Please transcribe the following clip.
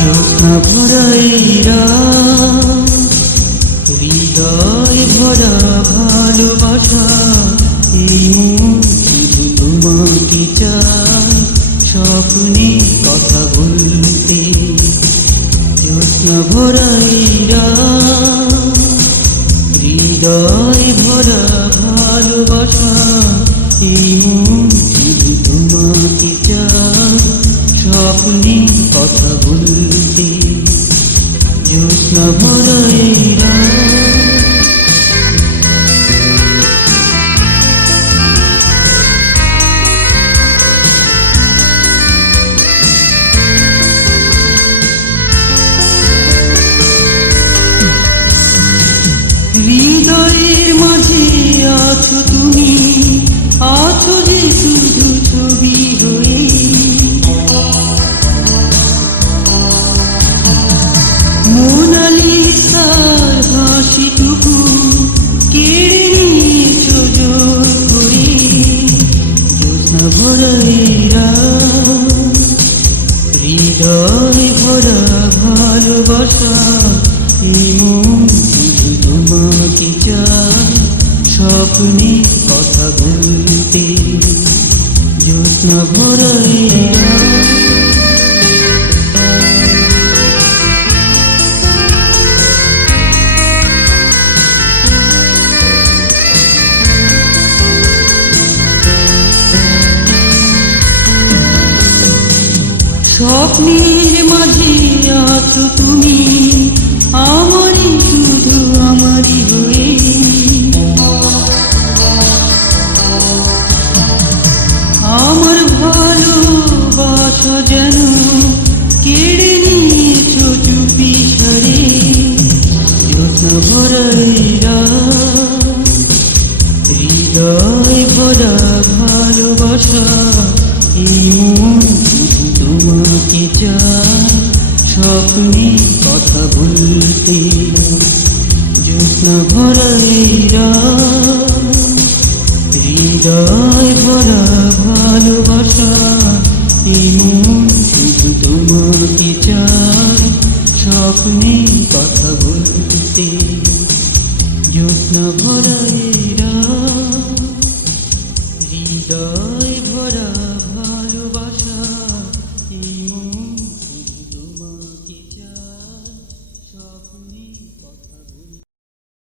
জ্যোৎস্না ভরা এই রাত, হৃদয় ভরা ভালোবাসা, এই মন শুধু তোমাকে চায় স্বপ্নে কথা বলতে। জ্যোৎস্না ভরা এই রাত, হৃদয় ভরা ভালোবাসা, এই মন শুধু তোমাকে চায় স্বপ্নে কথা বলতে। জ্যোৎস্না ভরা এই রাত, হৃদয়ের মাঝে আছো তুমি, আছো যে শুধু ছবি হয়ে। মোনালিসার হাসিটুকু কেড়ে নিয়েছো জোর করে। জ্যোৎস্না ভরা এই রাত, হৃদয় ভরা ভালোবাসা, এই মন শুধু তোমাকে চায় স্বপ্নে কথা বলতে। জ্যোৎস্না ভরা এই রাত, স্বপ্নের মাঝে আছো তুমি, আমারই শুধু আমারই হয়ে। আমার ভালোবাসা যেন কেড়ে নিয়েছো চুপি সারে। জ্যোৎস্না ভরা এই রাত, হৃদয় ভরা ভালোবাসা, এই মন শুধু তোমাকে চায় স্বপ্নে কথা বলতে। জ্যোৎস্না ভরা এই রাত, হৃদয় ভরা ভালোবাসা, এই মন শুধু তোমাকে চায় স্বপ্নে কথা বলতে। জ্যোৎস্না ভরা এই রাত, হৃদয় ভরা ভালোবাসা, এই মন শুধু তোমাকে চায় স্বপ্নে।